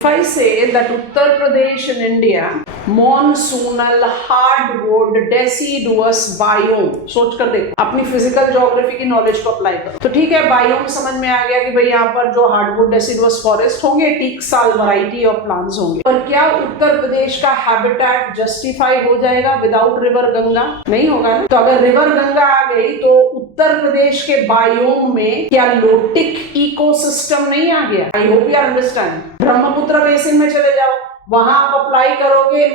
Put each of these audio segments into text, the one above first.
If I say that Uttar Pradesh in India, monsoonal, hardwood, deciduous biome, सोच कर देखो, अपनी फिजिकल ज्योग्राफी की नॉलेज को अप्लाई करो। तो ठीक है, बायोम समझ में आ गया कि भाई यहाँ पर जो हार्डवुड डेसिडुअस फॉरेस्ट होंगे, टीक साल वैरायटी ऑफ प्लांट्स होंगे। और क्या उत्तर प्रदेश का हैबिटेट जस्टिफाई हो जाएगा विदाउट रिवर गंगा? नहीं होगा ना। तो अगर रिवर गंगा आ गई तो उत्तर प्रदेश के बायोम में क्या लोटिक इकोसिस्टम नहीं आ गया? आई hope you understand. Brahmaputra basin में चले जाओ, वहां आप अप्लाई करोगे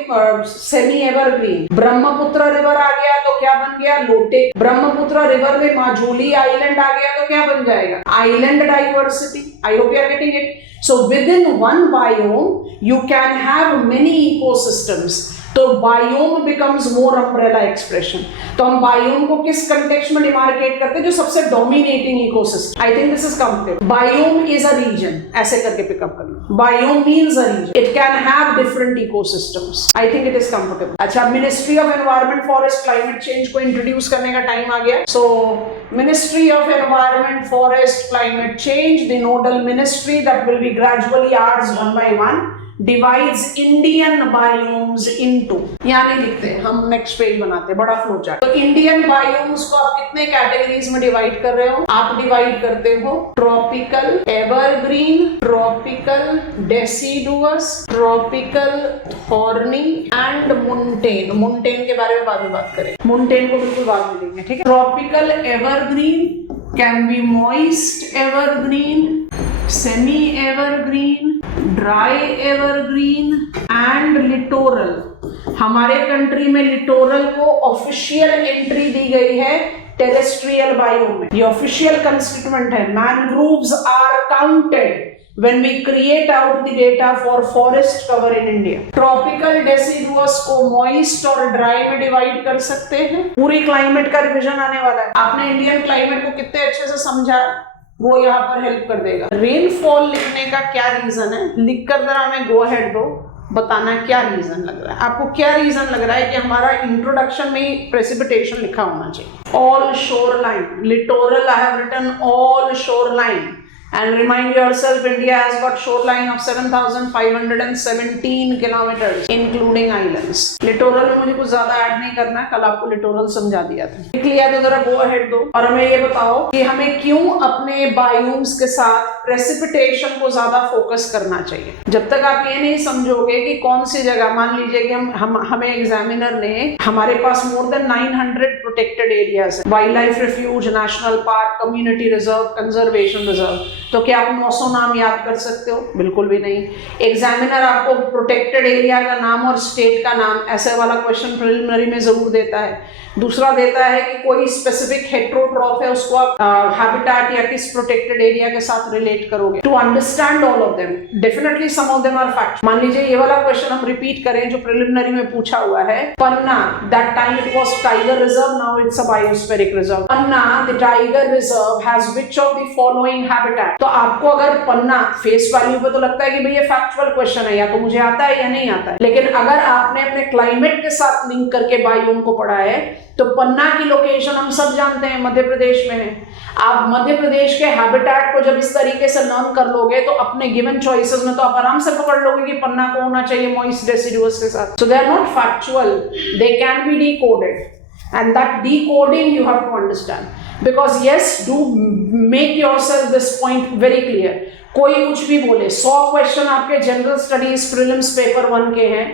सेमी एवरग्रीन। ब्रह्मपुत्र रिवर आ गया तो क्या बन गया? लोटिक। ब्रह्मपुत्र रिवर में माजुली आइलैंड आ गया तो क्या बन जाएगा? Island diversity. I hope you are getting it. So within one biome, you can have many ecosystems. तो biome becomes more umbrella expression. तो हम बायोम को किस कंटेक्स्ट में डिमार्केट करते हैं? जो सबसे dominating ecosystem. I think this is comfortable. Biome is a region, ऐसे करके पिकअप कर लो। Biome means a region, it can have different ecosystems. I think it is comfortable. अच्छा, ministry of environment, forest, climate change को introduce करने का time आ गया। So ministry of environment, forest, climate change, the nodal ministry that will be gradually arts one by one divides Indian biomes into, यहाँ नहीं लिखते, हम नेक्स्ट पेज बनाते हैं, बड़ा फ्लो चार्ट। तो इंडियन बायोम्स को आप कितने कैटेगरीज में डिवाइड कर रहे हो? आप डिवाइड करते हो tropical, evergreen, tropical deciduous, tropical thorny and mountain. Mountain के बारे में बाद में बात करें, मुंटेन को बिल्कुल बाद में लेंगे, ठीक है। Tropical evergreen can be moist evergreen, semi evergreen, dry evergreen and littoral. हमारे कंट्री में लिटोरल को ऑफिशियल एंट्री दी गई है टेरेस्ट्रियल बायोम में, ये ऑफिशियल कंस्टिट्यूएंट है। Mangroves are counted when we create out the data for forest cover in India. Tropical deciduous को moist और dry में डिवाइड कर सकते हैं। पूरी क्लाइमेट का रिविजन आने वाला है। आपने इंडियन क्लाइमेट को कितने अच्छे से समझा, वो यहाँ पर हेल्प कर देगा। रेनफॉल लिखने का क्या रीजन है? लिखकर जरा हमें गो अहेड दो, बताना क्या रीजन लग रहा है आपको। क्या रीजन लग रहा है कि हमारा इंट्रोडक्शन में प्रेसिपिटेशन लिखा होना चाहिए? All shoreline, littoral I have written all shoreline. And remind yourself, India has got shoreline of 7,517 kilometers, including islands. Littoral में मुझे कुछ ज्यादा ऐड नहीं करना, कल आपको littoral समझा दिया था। लिख लिया तो जरा go ahead दो और हमें ये बताओ कि हमें क्यों अपने बायोम्स के साथ प्रेसिपिटेशन को ज्यादा फोकस करना चाहिए। जब तक आप ये नहीं समझोगे कि कौन सी जगह, मान लीजिए कि हमें एग्जामिनर ने, हमारे पास मोर देन 900 प्रोटेक्टेड एरियाज है, wildlife refuge, national park, community reserve, conservation reserve. तो क्या आप 900 नाम याद कर सकते हो? बिल्कुल भी नहीं। एग्जामिनर आपको प्रोटेक्टेड एरिया का नाम और स्टेट का नाम, ऐसे वाला क्वेश्चन प्रिलिमिनरी में जरूर देता है। दूसरा देता है कि कोई स्पेसिफिक हेट्रोट्रॉफ है, उसको आप हैबिटेट या किस प्रोटेक्टेड एरिया के साथ रिलेट करोगे। To understand all of them, definitely some of them are facts. मान लीजिए ये वाला क्वेश्चन हम रिपीट करें जो प्रिलिमिनरी में पूछा हुआ है। Panna, that time it was tiger reserve, now it's a biospheric reserve. Panna the tiger reserve has which of the following habitat. तो आपको अगर पन्ना फेस वैल्यू पे तो लगता है कि भाई ये फैक्चुअल क्वेश्चन है, या तो मुझे आता है या नहीं आता है, लेकिन अगर आपने अपने क्लाइमेट के साथ लिंक करके बायोम को पढ़ा है तो पन्ना की लोकेशन हम सब जानते हैं मध्य प्रदेश में है। आप मध्य प्रदेश के हैबिटेट को जब इस तरीके से लर्न कर लोगे तो अपने गिवन चॉइसेस में तो आप आराम से पकड़ लोगे कि पन्ना को होना चाहिए मॉइस्ट डेसिडुअस के साथ। So they are not factual, they can be decoded, and that decoding you have to understand, because yes, do make yourself this point very clear. कोई कुछ भी बोले, 100 क्वेश्चन आपके जनरल स्टडीज प्रीलिम्स पेपर 1 के हैं,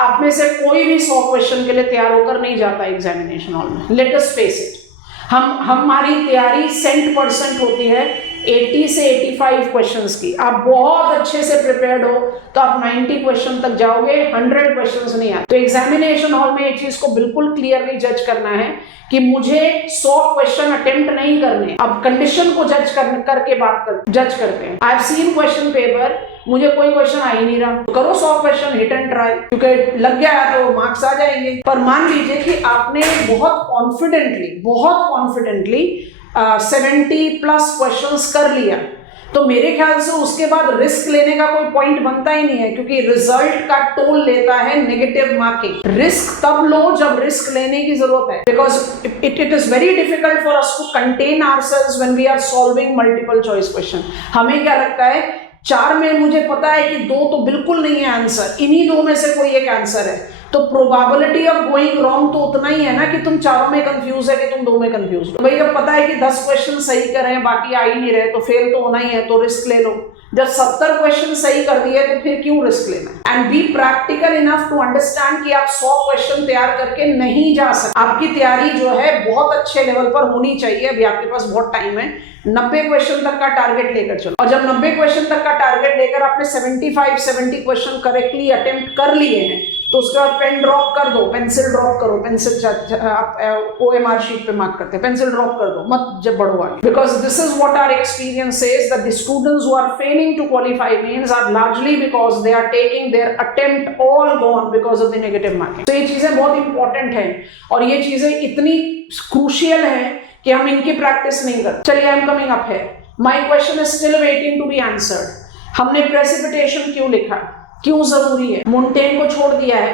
आप में से कोई भी 100 क्वेश्चन के लिए तैयार होकर नहीं जाता एग्जामिनेशन हॉल में। लेट अस फेस इट, हमारी तैयारी 100% होती है 80 से 85 क्वेश्चंस की। आप बहुत अच्छे से प्रिपेयर्ड हो तो आप 90 क्वेश्चन तक जाओगे, 100 क्वेश्चंस नहीं आते। तो एग्जामिनेशन हॉल में ये चीज को बिल्कुल क्लियरली जज करना है कि मुझे 100 क्वेश्चन अटेम्प्ट नहीं करने। अब कंडीशन को जज करके जज करते हैं। I have seen question paper, मुझे कोई क्वेश्चन आ ही नहीं रहा, तो करो 100 क्वेश्चन हिट एंड ट्राई, क्योंकि लग गया तो मार्क्स आ जाएंगे। पर मान लीजिए कि आपने बहुत कॉन्फिडेंटली 70+ क्वेश्चंस कर लिया, तो मेरे ख्याल से उसके बाद रिस्क लेने का कोई पॉइंट बनता ही नहीं है, क्योंकि रिजल्ट का टोल लेता है नेगेटिव मार्किंग। रिस्क तब लो जब रिस्क लेने की जरूरत है, because it is very difficult for us to contain ourselves when we are solving multiple choice question. हमें क्या लगता है 4 में मुझे पता है कि 2 तो बिल्कुल नहीं है आंसर, इन्हीं 2 में से कोई एक आंसर है, तो प्रोबेबिलिटी ऑफ गोइंग रॉन्ग तो उतना ही है ना कि तुम 4 में कंफ्यूज है कि तुम 2 में कंफ्यूज हो। भाई जब पता है कि 10 क्वेश्चन सही कर रहे हैं, बाकी आ ही नहीं रहे, तो फेल तो होना ही है, तो रिस्क ले लो। जब 70 क्वेश्चन सही कर दिए तो फिर क्यों रिस्क लेना। And be practical enough to understand कि आप 100 क्वेश्चन तैयार करके नहीं जा सकते। आपकी तैयारी जो है बहुत अच्छे लेवल पर होनी चाहिए। अभी आपके पास बहुत टाइम है, 90 क्वेश्चन तक का टारगेट लेकर चलो। और जब 90 क्वेश्चन तक का टारगेट लेकर आपने 70 क्वेश्चन करेक्टली अटेम्प्ट कर लिए हैं, तो उसके बाद पेन ड्रॉप कर दो, पेंसिल ड्रॉप करो, पेंसिल आप OMR शीट पे मार्क करते हैं, पेंसिल ड्रॉप कर दो, मत जब बढ़ो आगे। Because this is what our experience says that the students who are failing to qualify mains are largely because they are taking their attempt all gone because of the negative marking. तो ये चीजें बहुत important हैं और ये चीजें इतनी crucial हैं कि हम इनकी प्रैक्टिस नहीं करते। चलिए, आई एम कमिंग अप है। My question is still waiting to be answered. हमने प्रेसिपिटेशन क्यों लिखा, क्यों जरूरी है? मोंटेन को छोड़ दिया है।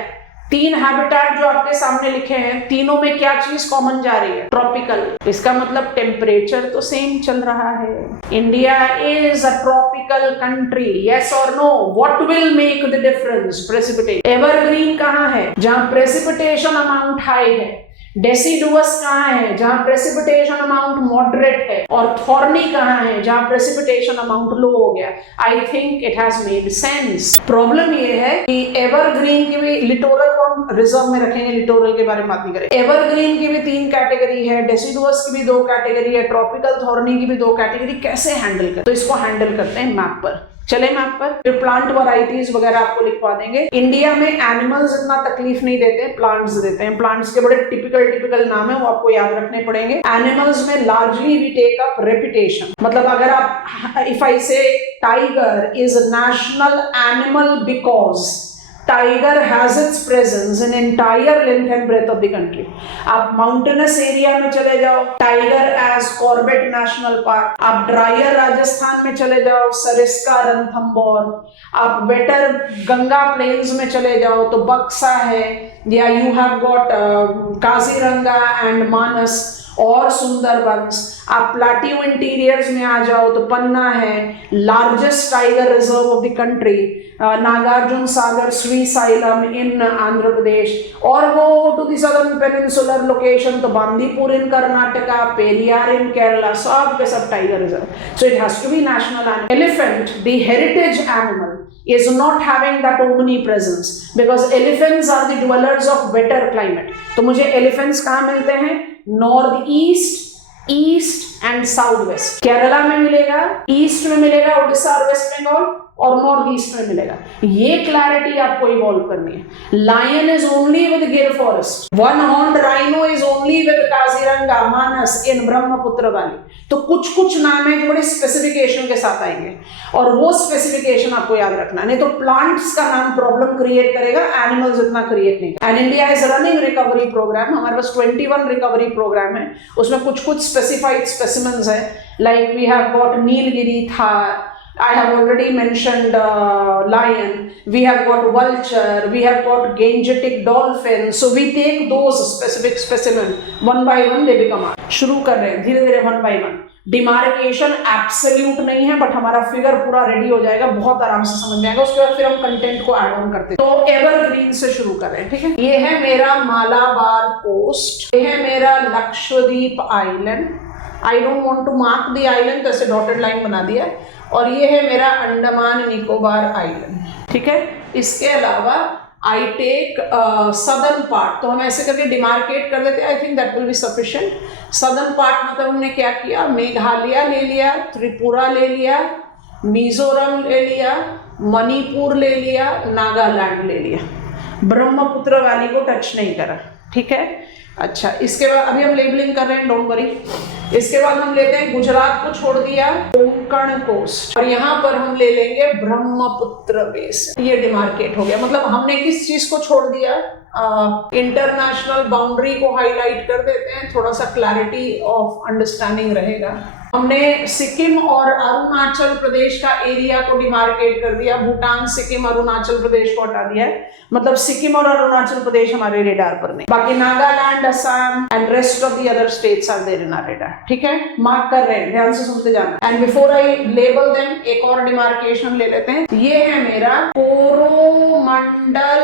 3 हैबिटेट जो आपके सामने लिखे हैं, तीनों में क्या चीज कॉमन जा रही है? ट्रॉपिकल। इसका मतलब टेम्परेचर तो सेम चल रहा है। India is a tropical country, yes or no? What will make the difference? Precipitation. Evergreen कहाँ है? जहां प्रेसिपिटेशन अमाउंट हाई है। डेसिडुअस कहाँ है? जहां प्रेसिपिटेशन अमाउंट मॉडरेट है। और थॉर्नी कहाँ है? जहां प्रेसिपिटेशन अमाउंट लो हो गया। आई think it has made sense. Problem ये है कि एवरग्रीन की भी, लिटोरल को हम रिजर्व में रखेंगे, लिटोरल के बारे में बात नहीं करेंगे। एवरग्रीन की भी 3 कैटेगरी है, डेसिडुअस की भी 2 कैटेगरी है, ट्रॉपिकल थॉर्नी की भी 2 कैटेगरी। कैसे हैंडल करें? तो इसको हैंडल करते हैं मैप पर। चले मैप पर, फिर प्लांट वैरायटीज वगैरह आपको लिखवा देंगे। इंडिया में एनिमल्स इतना तकलीफ नहीं देते, प्लांट्स देते हैं। प्लांट्स के बड़े टिपिकल नाम है, वो आपको याद रखने पड़ेंगे। एनिमल्स में largely we take up reputation. मतलब अगर आप, if I say tiger is national animal because tiger has its presence in entire length and breadth of the country. आप माउंटेनस एरिया में चले जाओ, tiger as Corbett national park. आप drier Rajasthan में चले जाओ, सरिस्का, रणथंभौर। आप वेटर गंगा प्लेन्स में चले जाओ तो बक्सा है, या you have got Kaziranga and Manas और सुंदरबंस। आप प्लाटियो इंटीरियर्स में आ जाओ तो पन्ना है, largest tiger reserve of the country, Nagarjuna Sagar Srisailam in Andhra Pradesh. और वो to the southern peninsular location तो बांदीपुर इन कर्नाटका, पेरियार इन केरला, सब के सब tiger reserve. So it has to be national animal. Elephant, the heritage animal, is not having that omnipresence because elephants are the dwellers of wetter climate. तो मुझे elephants कहाँ मिलते हैं? North east, east and south west. Kerala में मिलेगा, east में मिलेगा उड़ीसा और वेस्ट बंगाल, और नॉर्थ ईस्ट में मिलेगा। ये क्लैरिटी आपको इवॉल्व करनी है। लायन इज ओनली विद गिर forest, one horned rhino is only with Kaziranga, Manas in Brahmaputra valley. तो कुछ कुछ नाम है जो बड़े स्पेसिफिकेशन के साथ आएंगे और वो स्पेसिफिकेशन आपको याद रखना, नहीं तो प्लांट्स का नाम प्रॉब्लम क्रिएट करेगा, एनिमल्स इतना क्रिएट नहीं। And India is running recovery program. हमारे पास 21 रिकवरी प्रोग्राम है, उसमें कुछ कुछ स्पेसिफाइड स्पेसिमेंस है, like we have got Nilgiri tahr, I have already mentioned lion, we have got vulture, we have got Gangetic dolphin. So we take those specific specimen, one by one they become art. शुरू कर रहे हैं धीरे धीरे, one by one. Demarcation absolute नहीं है, but हमारा figure पूरा रेडी हो जाएगा, बहुत आराम से समझ में आएगा। उसके बाद फिर हम कंटेंट को ऐड ऑन करते हैं। तो एवरग्रीन से शुरू कर रहे हैं, ठीक है? ये है मेरा मालाबार कोस्ट, ये है मेरा Lakshadweep island. I don't want to mark the island, तो ऐसे डॉटेड लाइन बना दिया। और ये है मेरा अंडमान निकोबार आइलैंड, ठीक है? इसके अलावा आई टेक सदर्न पार्ट, तो हम ऐसे करके डिमार्केट कर देते हैं। I think that will be sufficient. Southern part मतलब हमने क्या किया? मेघालय ले लिया, त्रिपुरा ले लिया, मिजोरम ले लिया, मणिपुर ले लिया, नागालैंड ले लिया। ब्रह्मपुत्र वैली को टच नहीं करा, ठीक है? अच्छा, इसके बाद अभी हम लेबलिंग कर रहे हैं, डोंट वरी। इसके बाद हम लेते हैं गुजरात को छोड़ दिया, कोंकण कोस्ट, और यहाँ पर हम ले लेंगे ब्रह्मपुत्र बेसिन। ये डिमार्केट हो गया, मतलब हमने किस चीज को छोड़ दिया? इंटरनेशनल बाउंड्री को हाईलाइट कर देते हैं, थोड़ा सा क्लैरिटी ऑफ अंडरस्टैंडिंग रहेगा। हमने सिक्किम और अरुणाचल प्रदेश का एरिया को डिमार्केट कर दिया, भूटान, सिक्किम, अरुणाचल प्रदेश को हटा दिया है, मतलब सिक्किम और अरुणाचल प्रदेश हमारे रेडार पर नहीं। बाकी Nagaland, Assam and rest of the other states are there in our radar. ठीक है, मार्क कर रहे हैं, ध्यान से सुनते जाना। And before I label them एक और डिमार्केशन ले लेते हैं। ये है मेरा कोरोमंडल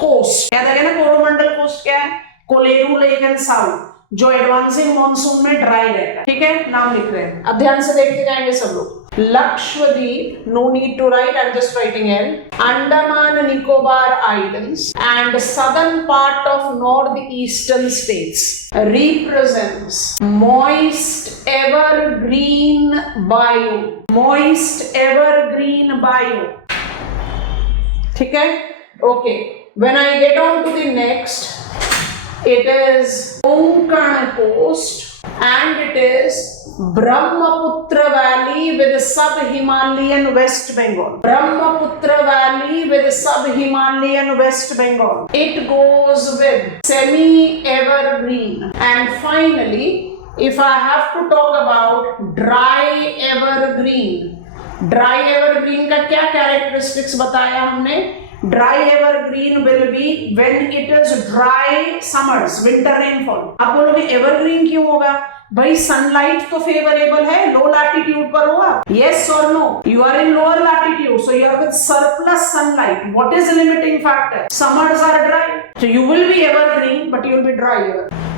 कोस्ट। याद आ गया ना कोरोमंडल कोस्ट क्या है? कोलेरू लेक एंड साउथ, जो एडवांसिंग मॉनसून में ड्राई रहता है, ठीक है, नाम लिख रहे हैं। अब ध्यान से देखते जाएंगे सब लोग। Lakshadweep, no need to write, I'm just writing L. Andaman Nicobar Islands and southern part of northeastern states represents moist evergreen biome. Moist evergreen biome. ठीक है? Okay. When I get on to the next, it is Konkan coast. And it is Brahmaputra Valley with sub-Himalayan West Bengal. Brahmaputra Valley with sub-Himalayan West Bengal. It goes with semi-evergreen. And finally, if I have to talk about dry evergreen. Dry evergreen का क्या characteristics बताया हमने? Dry evergreen will be when it is dry summers, winter rainfall. आप बोलोगे evergreen क्यों होगा? भाई sunlight तो फेवरेबल है, लो लैटिट्यूड पर होगा। Yes or no? You are in lower latitude, so you are with surplus sunlight. What is the limiting factor? Summers are dry, so you will be evergreen, but you will be dry.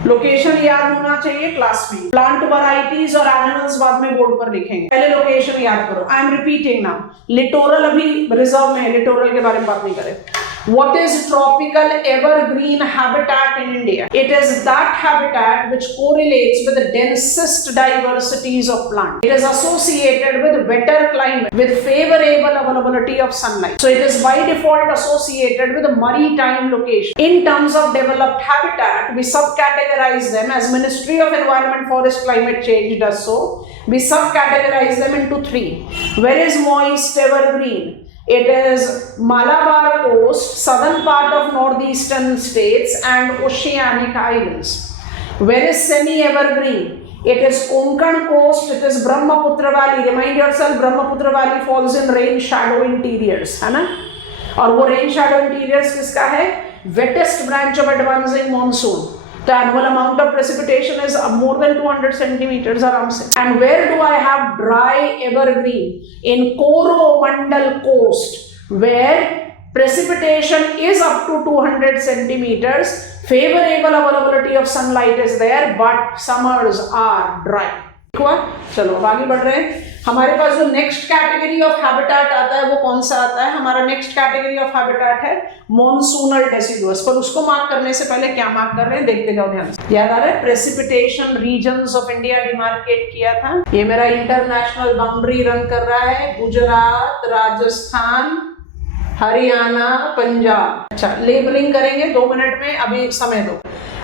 Location याद होना चाहिए class में। Plant varieties और animals बाद में board पर लिखेंगे, पहले लोकेशन याद करो। I am repeating now. Littoral अभी रिजर्व में है, लिटोरल के बारे में बात नहीं करें। What is tropical evergreen habitat in India? It is that habitat which correlates with the densest diversities of plants. It is associated with wetter climate, with favorable availability of sunlight. So it is by default associated with a maritime location. In terms of developed habitat, we subcategorize them as Ministry of Environment, Forest, Climate Change does so. We subcategorize them into three. Where is moist evergreen? It is Malabar coast, southern part of northeastern states and oceanic islands. Where is semi-evergreen? It is Konkan coast, it is Brahmaputra Valley. Remind yourself, Brahmaputra Valley falls in rain shadow interiors, है ना? और वो rain shadow interiors किसका है? Wettest branch of advancing monsoon. The annual amount of precipitation is more than 200 centimeters around. And where do I have dry evergreen? In Coromandel coast, where precipitation is up to 200 centimeters. Favorable availability of sunlight is there, but summers are dry. हुआ? चलो अब आगे बढ़ रहे हैं। हमारे पास जो next category of habitat आता है वो कौन सा आता है? हमारा नेक्स्ट कैटेगरी ऑफ हैबिटेट है मॉनसूनल डेसिडुअस। पर उसको मार्क करने से पहले क्या मार्क कर रहे हैं देखते जाओ ध्यान से। याद आ रहा है precipitation regions of India demarcate किया था। ये मेरा इंटरनेशनल बाउंड्री रन कर रहा है, गुजरात, राजस्थान, हरियाणा, पंजाब। अच्छा, लेबलिंग करेंगे 2 मिनट में, अभी समय दो।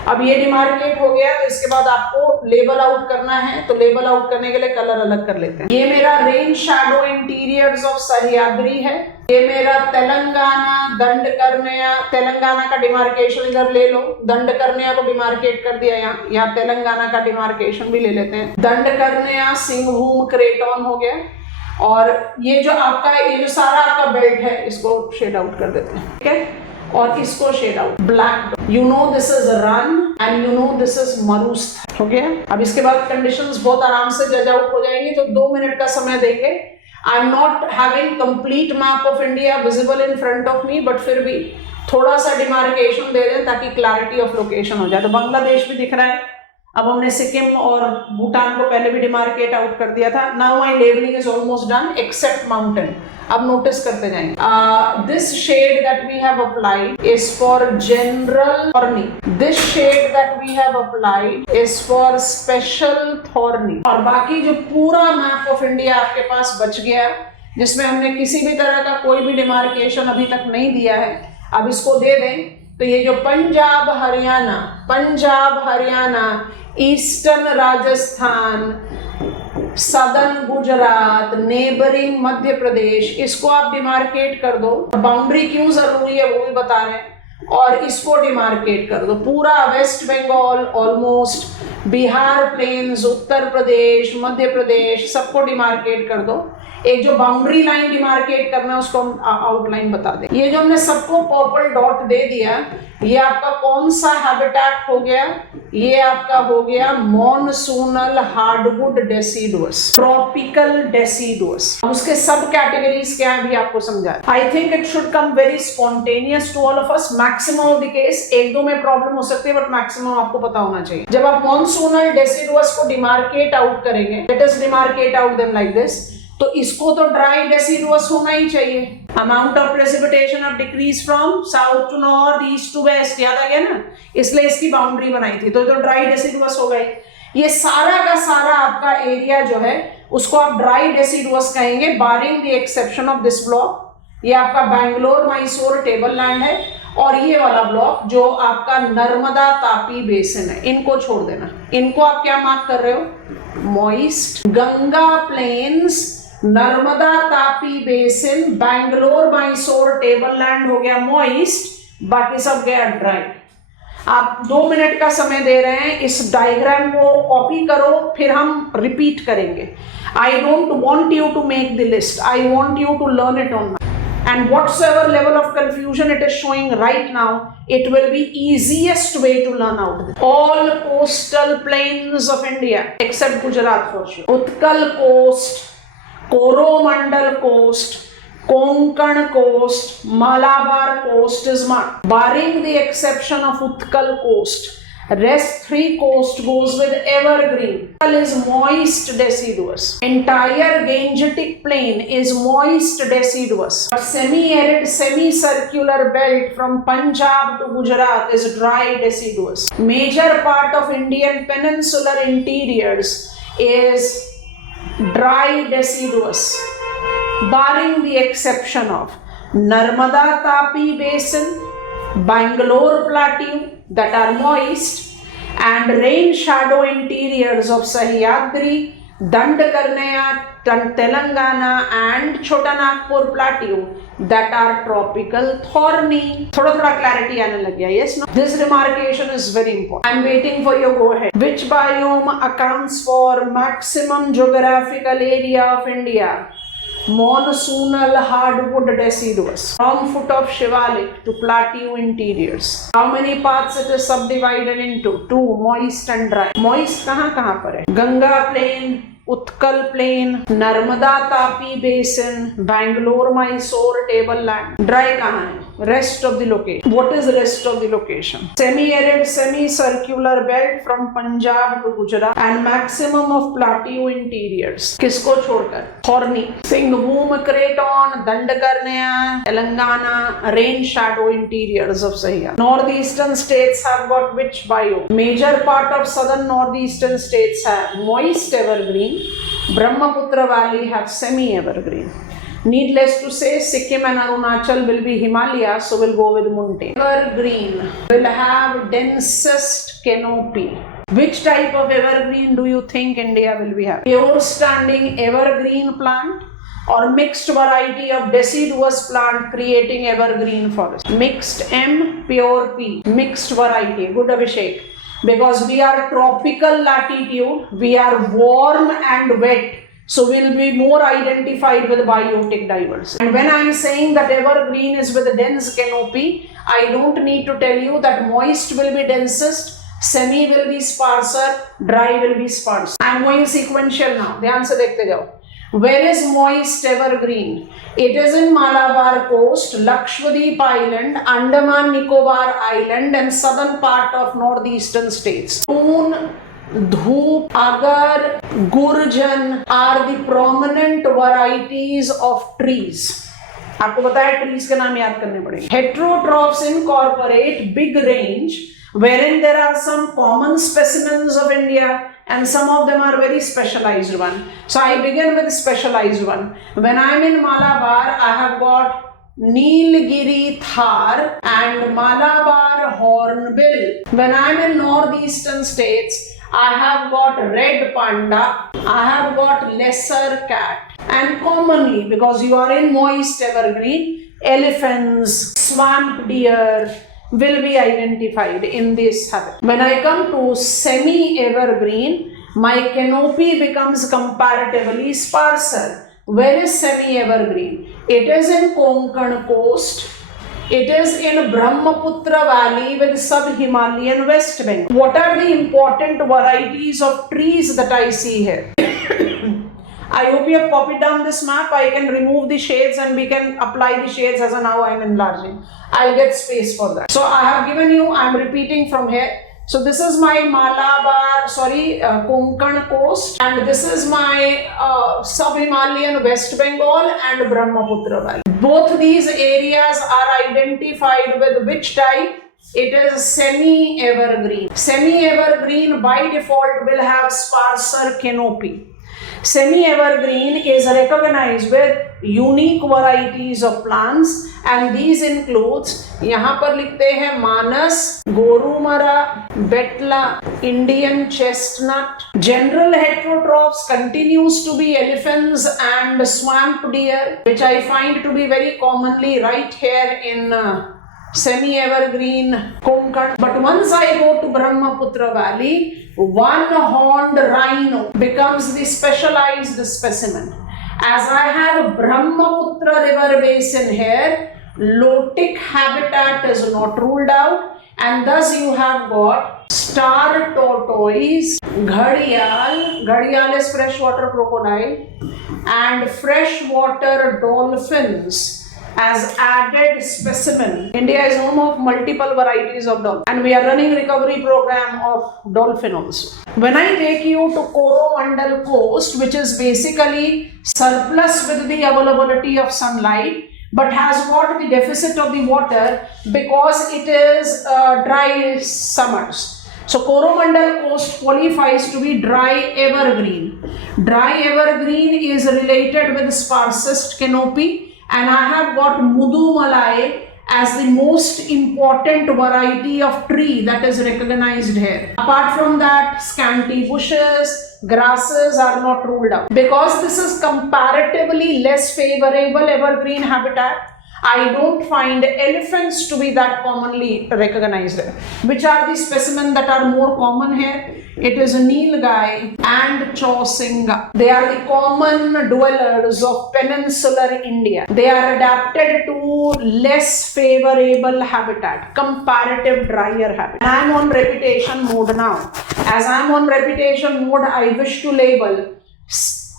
अब ये डिमार्केट हो गया, तो इसके बाद आपको लेबल आउट करना है। तो लेबल आउट करने के लिए कलर अलग कर लेते हैं। ये मेरा rain shadow interiors of Sahyadri है। ये मेरा तेलंगाना, दंडकर्ण्या, तेलंगाना का डिमार्केशन इधर ले लो। दंडकर्ण्या को डिमार्केट कर दिया यहाँ तेलंगाना का डिमार्केशन भी ले लेते हैं। दंडकर्ण्या, सिंहभूम, क्रेटॉन हो गया। और ये जो आपका ये जो सारा आपका बेल्ट है इसको शेड आउट कर देते हैं, ठीक है, और इसको shade out black. You know this is Rann and you know this is मरुस्थल, हो गया। अब इसके बाद कंडीशंस बहुत आराम से जज आउट हो जाएंगी, तो 2 मिनट का समय देंगे। I am not having complete map of India visible in front of me, but फिर भी थोड़ा सा डिमार्केशन दे दें ताकि क्लैरिटी ऑफ लोकेशन हो जाए। तो बांग्लादेश भी दिख रहा है। अब हमने सिक्किम और भूटान को पहले भी डिमार्केट आउट कर दिया था। Now my labelling is almost done except mountain. अब नोटिस करते जाएंगे। This shade that we have applied is for general thorny. This shade that we have applied is for special thorny. और बाकी जो पूरा मैप ऑफ इंडिया आपके पास बच गया, जिसमें हमने किसी भी तरह का कोई भी डिमार्केशन अभी तक नहीं दिया है, अब इसको दे दें। तो ये जो Punjab Haryana, eastern Rajasthan, southern Gujarat, neighbouring Madhya Pradesh, इसको आप डिमार्केट कर दो। बाउंड्री क्यों जरूरी है वो भी बता रहे हैं। और इसको डिमार्केट कर दो। पूरा वेस्ट बंगाल, ऑलमोस्ट बिहार प्लेन्स, उत्तर प्रदेश, मध्य प्रदेश, सबको डिमार्केट कर दो। एक जो बाउंड्री लाइन डिमार्केट करना है उसको हम आउटलाइन बता दें। ये जो हमने सबको पर्पल डॉट दे दिया, ये आपका कौन सा हैबिटेट हो गया? ये आपका हो गया monsoonal hardwood deciduous, tropical deciduous. उसके सब कैटेगरीज क्या है भी आपको समझा। I think it should come very spontaneous to all of us. Maximum of the case एक दो में प्रॉब्लम हो सकती है, बट मैक्सिमम आपको पता होना चाहिए। जब आप मॉनसूनल डेसिडुअस को डिमार्केट आउट करेंगे, let us demarcate out them like this, तो इसको तो ड्राई डेसिडुअस होना ही चाहिए। Amount of precipitation of decrease from south to north, east to west, याद आ गया ना, इसलिए इसकी बाउंड्री बनाई थी, तो ड्राई डेसिडुअस हो गई। ये सारा का सारा आपका एरिया जो है उसको आप ड्राई डेसिडुअस कहेंगे, barring the exception of this block. ये आपका बैंगलोर मैसूर टेबल लैंड है, और ये वाला ब्लॉक जो आपका नर्मदा तापी बेसिन है, इनको छोड़ देना। इनको आप क्या मार्क कर रहे हो? Moist. Ganga plains, Narmada Tapi basin, Bangalore Mysore table land हो गया मॉइस्ट, बाकी सब गया ड्राई। आप 2 मिनट का समय दे रहे हैं, इस डायग्राम को कॉपी करो, फिर हम रिपीट करेंगे। I don't want you to make the list, I want you to learn it on, and whatsoever level of confusion it is showing right now, it will be easiest way to learn out this. All coastal plains of India except Gujarat for sure. Utkal coast, Coromandel coast, Konkan coast, Malabar coast is marked. Barring the exception of Utkal coast, rest 3 coast goes with evergreen. Utkal is moist deciduous. Entire Gangetic plain is moist deciduous. Semi-arid, semicircular belt from Punjab to Gujarat is dry deciduous. Major part of Indian peninsular interiors is dry deciduous, barring the exception of Narmada Tapi Basin, Bangalore Plateau that are moist, and rain shadow interiors of Sahyadri, Dandakarnaya, Telangana and Chota Nagpur Plateau that are tropical thorny. थोड़ा clarity आने लग गया, yes, no? This remarcation is very important. I'm waiting for your go ahead. Which biome accounts for maximum geographical area of India? Monsoonal hardwood deciduous, from foot of Shivalik to plateau interiors. How many parts it is subdivided into? 2, moist and dry. Moist कहाँ पर है? Ganga plain, Utkal plain, Narmada Tapi basin, Bangalore Mysore table land. Dry कहाँ है? Rest of the location. What is rest of the location? Semi-arid, semi-circular belt from Punjab to Gujarat and maximum of plateau interiors. किसको छोड़कर? Thorny, Singhbhum Craton, Dandakarnaya, Telangana, rain shadow interiors of Sahiya. Northeastern states have got which biome? Major part of southern northeastern states have moist evergreen. Brahmaputra Valley have semi-evergreen. Needless to say, Sikkim and Arunachal will be Himalaya, so we'll go with mountain. Evergreen will have densest canopy. Which type of evergreen do you think India will be having? Pure standing evergreen plant or mixed variety of deciduous plant creating evergreen forest? Mixed M, pure P. Mixed variety. Good, Abhishek. Because we are tropical latitude, we are warm and wet. So we'll be more identified with biotic diversity. And when I'm saying that evergreen is with a dense canopy, I don't need to tell you that moist will be densest, semi will be sparser, dry will be sparse. I'm going sequential now. ध्यान से देखते जाओ. Where is moist evergreen? It is in Malabar coast, Lakshadweep Island, Andaman Nicobar Island and southern part of northeastern states. Poon, Dhoop, Agar, Gurjan are the prominent varieties of trees. आपको पता है trees के नाम याद करने पड़ेंगे. Heterotrophs incorporate big range wherein there are some common specimens of India and some of them are very specialized one. So I begin with specialized one. When I am in Malabar, I have got Nilgiri Thar and Malabar Hornbill. When I am in northeastern states, I have got red panda, I have got lesser cat, and commonly because you are in moist evergreen, elephants, swamp deer will be identified in this habit. When I come to semi-evergreen, my canopy becomes comparatively sparser. Where is semi-evergreen? It is in Konkan coast, It is in Brahmaputra Valley with sub-Himalayan West Bengal. What are the important varieties of trees that I see here? I hope you have copied down this map. I can remove the shades and we can apply the shades as now I am enlarging. I'll get space for that. So I have given you, I'm repeating from here. So this is my Konkan coast, and this is my sub-Himalayan West Bengal and Brahmaputra Valley. Both these areas are identified with which type? It is semi-evergreen. Semi-evergreen by default will have sparser canopy. Semi-evergreen is recognized with unique varieties of plants, and these includes, यहाँ पर लिखते हैं मानस, Gorumara, बेटला, Indian chestnut. General heterotrophs continues to be elephants and swamp deer, which I find to be very commonly right here in semi-evergreen Konkan. But once I go to Brahmaputra Valley, one-horned rhino becomes the specialized specimen. As I have Brahmaputra river basin here, lotic habitat is not ruled out, and thus you have got star tortoise, ghadial is freshwater crocodile, and freshwater dolphins as added specimen. India is home of multiple varieties of dolphin, and we are running recovery program of dolphin also. When I take you to Coromandel coast, which is basically surplus with the availability of sunlight, but has got the deficit of the water because it is dry summers. So Coromandel coast qualifies to be dry evergreen. Dry evergreen is related with sparsest canopy, and I have got Mudumalai as the most important variety of tree that is recognized here. Apart from that, scanty bushes, grasses are not ruled out. Because this is comparatively less favorable evergreen habitat, I don't find elephants to be that commonly recognized. Which are the specimens that are more common here? It is Nilgai and Chausinga. They are the common dwellers of peninsular India. They are adapted to less favorable habitat, comparative drier habitat. I am on repetition mode now. As I am on repetition mode, I wish to label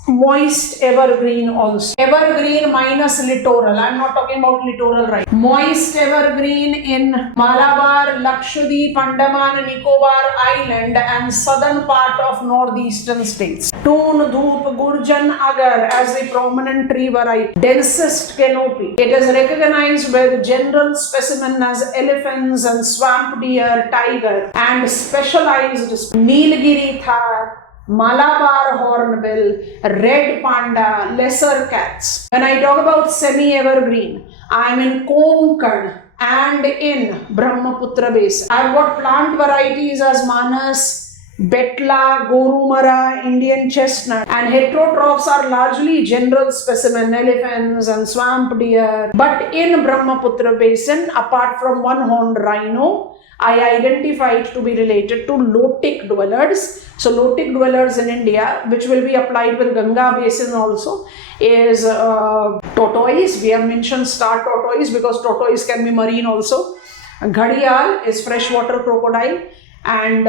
moist evergreen also. Evergreen minus littoral. I am not talking about littoral, right? Moist evergreen in Malabar, Lakshadweep, Andaman, Nicobar Island and southern part of northeastern states. Toon, Dhoop, Gurjan, Agar as the prominent tree variety. Densest canopy. It is recognized with general specimen as elephants and swamp deer, tiger, and specialized Nilgiri Thar, Malabar hornbill, red panda, lesser cats. When I talk about semi-evergreen, I am in Konkan and in Brahmaputra basin. I have got plant varieties as Manas, Betla, Gorumara, Indian chestnut, and heterotrophs are largely general specimen, elephants and swamp deer. But in Brahmaputra basin, apart from one-horned rhino, I identified to be related to lotic dwellers. So lotic dwellers in India, which will be applied with Ganga basin also, is tortoise. We have mentioned star tortoise because tortoise can be marine also. Ghadial is freshwater crocodile, and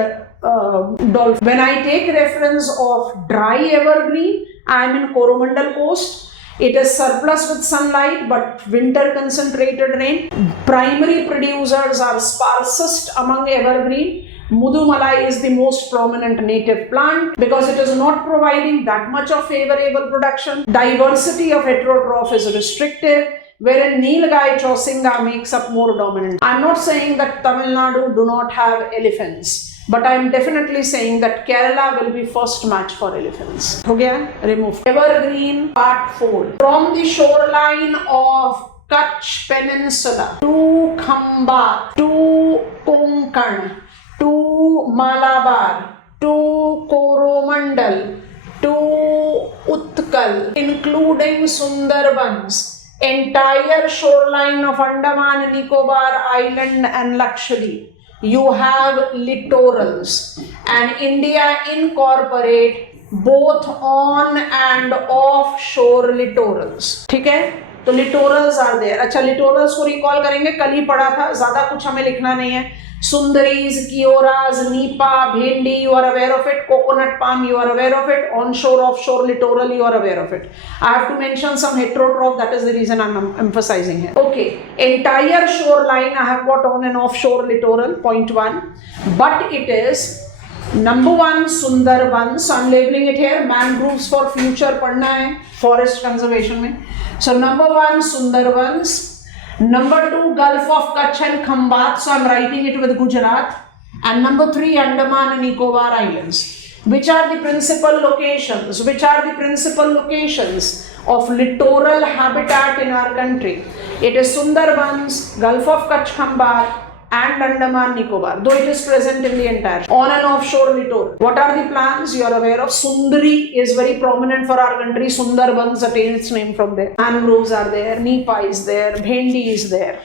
dolphin. When I take reference of dry evergreen, I am in Coromandel coast. It is surplus with sunlight but winter concentrated rain. Primary producers are sparsest among evergreen. Mudumalai is the most prominent native plant because it is not providing that much of favorable production. Diversity of heterotroph is restrictive, wherein Nilgai Chausinga makes up more dominant. I am not saying that Tamil Nadu do not have elephants, but I am definitely saying that Kerala will be first match for elephants. Ho gaya? Remove. Evergreen part 4. From the shoreline of Kutch Peninsula to Khamba, to Konkan, to Malabar, to Coromandel, to Utkal, including Sundarbans, entire shoreline of Andaman, Nicobar Island and Lakshadweep. You have littorals, and India incorporate both on and offshore littorals. ठीक है? तो लिटोरल्स are there. अच्छा, लिटोरल्स को recall करेंगे, कल ही पढ़ा था, ज्यादा कुछ हमें लिखना नहीं है। Sundaris, keoras, nipa, bhendi, you are aware of it. Coconut palm, you are aware of it. Onshore, offshore, littoral, you are aware of it. I have to mention some heterotroph, that is the reason I'm emphasizing here. Okay, entire shoreline I have got on and offshore littoral, point 1. But it is number 1 Sundarbans, so I'm labeling it here, mangroves for future पढ़ना है forest conservation में. So number 1 Sundarbans, number 2 Gulf of Kutch and Khambat, so I'm writing it with Gujarat, and number 3 Andaman and Nicobar Islands. Which are the principal locations? Which are the principal locations of littoral habitat in our country? It is Sundarbans, Gulf of Kutch, Khambat, and Andaman Nicobar, though it is present in the entire on and offshore littoral. What are the plants? You are aware of. Sundari is very prominent for our country. Sundarbans attains its name from there. Mangroves are there, Nipa is there, Bhendi is there,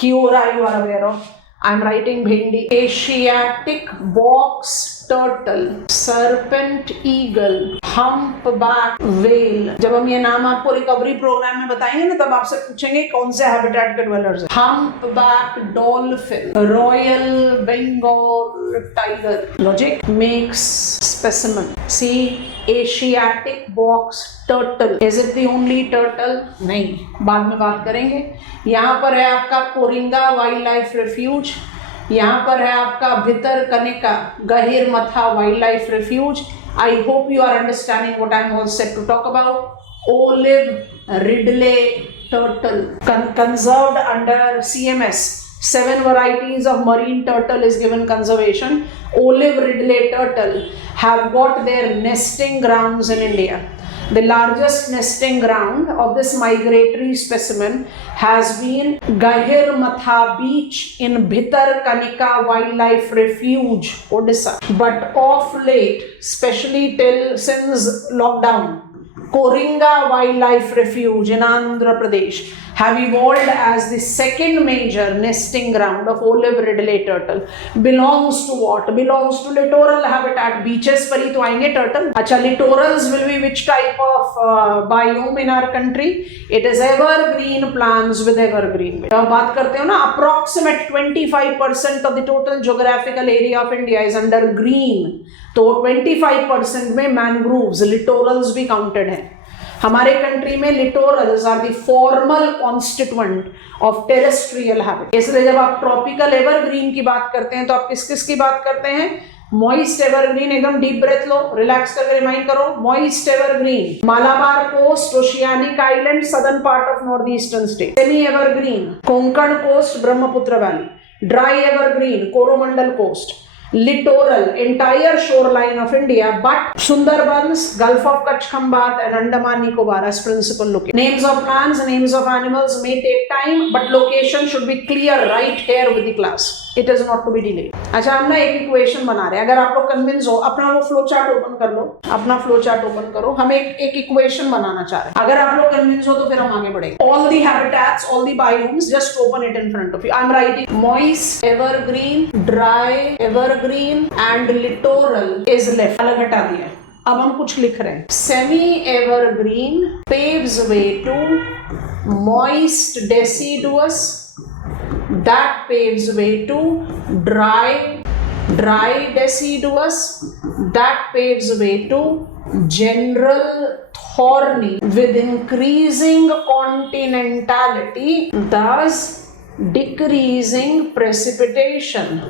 Kiora you are aware of. I'm writing Bhendi. Asiatic box turtle, serpent eagle, humpback whale. जब हम ये नाम आपको recovery programme में बताएंगे ना, तब आपसे पूछेंगे कौन से हैबिटेट के dwellers हैं. Humpback dolphin, Royal Bengal tiger. Logic makes specimen. See, Asiatic box turtle. Is it the only turtle? नहीं, बाद में बात करेंगे. यहाँ पर है आपका कोरिंगा वाइल्ड लाइफ रेफ्यूज. यहाँ पर है आपका Bhitarkanika Gahirmatha wild life refuge. I hope you are understanding what I am all set to talk about. Olive ridley turtle conserved under CMS. 7 varieties of marine turtle is given conservation. Olive ridley turtle have got their nesting grounds in India. The largest nesting ground of this migratory specimen has been Gahirmatha Beach in Bhitarkanika Wildlife Refuge, Odisha. But of late, especially since lockdown, Koringa Wildlife Refuge in Andhra Pradesh have evolved as the second major nesting ground of olive ridley turtle. Belongs to what? Belongs to littoral habitat. Beaches पर ही तो आएंगे turtle. अच्छा, littorals will be which type of biome in our country? It is evergreen plants with evergreen. जब आप बात करते हो ना, approximate 25% of the total geographical area of India is under green. तो 25% में मैंग्रोव्स, लिटोरल्स भी काउंटेड हैं. हमारे कंट्री में littorals are the formal constituent of terrestrial habit. इसलिए जब आप ट्रॉपिकल एवरग्रीन की बात करते हैं तो आप किस किस की बात करते हैं? Moist evergreen. एकदम डीप ब्रेथ लो, रिलैक्स करके रिमाइंड करो. Moist evergreen, Malabar coast, oceanic island, southern part of north eastern state. Semi evergreen, Konkan coast, Brahmaputra valley. Dry evergreen, Coromandel coast. Littoral, entire shoreline of India, but Sundarbans, Gulf of Kutch, Khambat and Andaman Nicobar as principal locations. Names of plants, names of animals may take time, but location should be clear right here with the class. It is not to be delayed. अच्छा, हम ना एक equation बना रहे हैं. अगर आप लोग कन्विंस हो, अपना वो फ्लो चार्ट ओपन कर लो, अपना फ्लो चार्ट ओपन करो. हम एक इक्वेशन बनाना चाह रहे हैं. अगर आप लोग कन्विंस हो तो फिर हम आगे बढ़ेंगे. All the habitats, all the biomes, just open it in front of you. I'm writing moist, evergreen, dry, evergreen and littoral is left. अलग हटा दिया. अब हम कुछ लिख रहे हैं. Semi evergreen paves way to moist deciduous, that paves way to dry deciduous, that paves way to general thorny with increasing continentality, thus decreasing precipitation.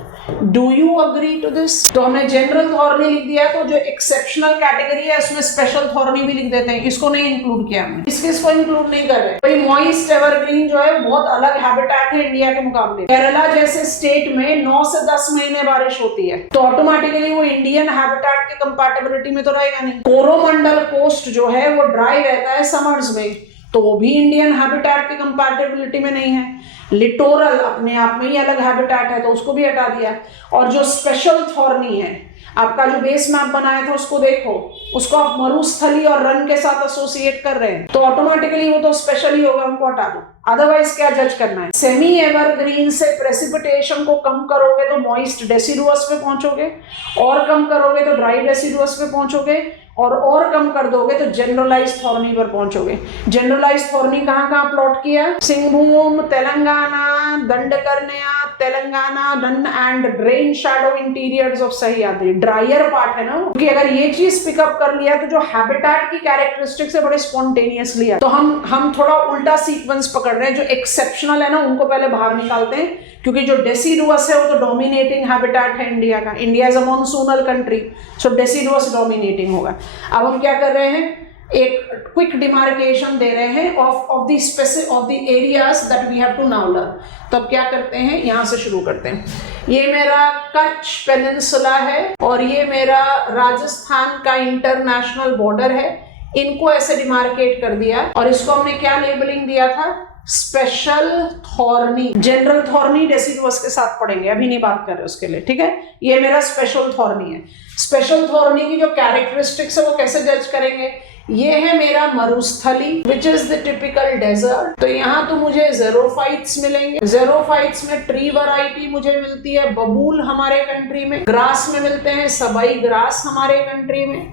Do you agree to this? तो हमने जनरल थॉर्नी लिख दिया है, तो जो exceptional category है उसमें special thorny भी लिख देते हैं. इसको नहीं इंक्लूड किया हमने. इसको इंक्लूड नहीं कर रहे. भाई मॉइस्ट एवरग्रीन जो है बहुत अलग हैबिटेट है इंडिया के मुकाबले. केरला जैसे स्टेट में 9 से 10 महीने बारिश होती है, तो ऑटोमेटिकली वो इंडियन हैबिटेट के कंपैटिबिलिटी में तो रहेगा नहीं. कोरोमंडल कोस्ट जो है वो ड्राई रहता है समर्स में, तो वो भी इंडियन हैबिटेट के कंपैटिबिलिटी में नहीं है. लिटोरल अपने आप में ही अलग हैबिटेट है, तो उसको भी हटा दिया. और जो स्पेशल थॉर्नी है आपका जो बेस मैप बनाया था उसको देखो, उसको आप मरुस्थली और रन के साथ एसोसिएट कर रहे हैं तो ऑटोमेटिकली वो तो स्पेशल ही होगा, हमको हटा दो। अदरवाइज क्या जज करना है? सेमी एवरग्रीन से प्रेसिपिटेशन को कम करोगे तो मॉइस्ट डेसिडुअस पे पहुंचोगे, और कम करोगे तो ड्राई डेसिडुअस पे पहुंचोगे, और कम कर दोगे तो जनरलाइज थॉर्नी पर पहुंचोगे। जनरलाइज थॉर्नी कहाँ कहाँ प्लॉट किया? सिंहभूम, तेलंगाना, दंडकर्ण्या, तेलंगाना, नन and rain shadow interiors of Sahyadri. Drier part है ना, क्योंकि अगर ये चीज पिकअप कर लिया तो जो हैबिटेट की कैरेक्टरिस्टिक्स है बड़े स्पॉन्टेनियसली है। तो हम थोड़ा उल्टा सीक्वेंस पकड़ रहे हैं, जो एक्सेप्शनल है ना उनको पहले बाहर निकालते हैं, क्योंकि जो डेसिडुअस है वो तो डोमिनेटिंग हैबिटेट है इंडिया का। India is a monsoonal country, so deciduous dominating होगा। अब हम क्या कर रहे हैं? एक क्विक डिमार्केशन दे रहे हैं of the specific of the areas that we have to now learn. तो अब क्या करते हैं, यहां से शुरू करते हैं। ये मेरा कच्छ पेनिनसुला है और ये मेरा राजस्थान का इंटरनेशनल बॉर्डर है। इनको ऐसे डिमार्केट कर दिया और इसको हमने क्या लेबलिंग दिया था? Special thorny. General thorny deciduous के साथ पढ़ेंगे, अभी नहीं बात कर रहे उसके लिए, ठीक है। ये मेरा स्पेशल थॉर्नी है। स्पेशल थॉर्नी की जो कैरेक्टरिस्टिक्स है वो कैसे जज करेंगे? ये है मेरा Marusthali which is the typical desert. तो यहाँ तो मुझे ज़ेरोफाइट्स मिलेंगे। ज़ेरोफाइट्स में ट्री वैरायटी मुझे मिलती है, बबूल हमारे कंट्री में, ग्रास में मिलते हैं सबई ग्रास हमारे कंट्री में।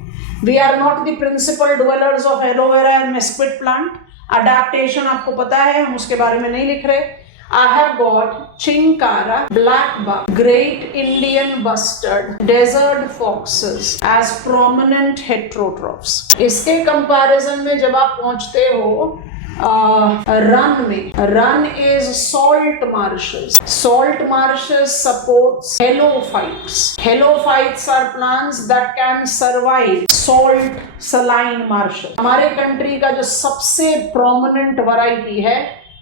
We are not the principal dwellers of aloe vera and mesquite plant. Adaptation आपको पता है, हम उसके बारे में नहीं लिख रहे। I have got chinkara, blackbuck, great Indian bustard, desert foxes as prominent heterotrophs। इसके कंपैरिजन में जब आप पहुंचते हो रन में, Rann is salt marshes. Salt marshes supports helophytes। Helophytes are plants that can survive salt saline marshes। हमारे कंट्री का जो सबसे प्रोमिनेंट वैरायटी है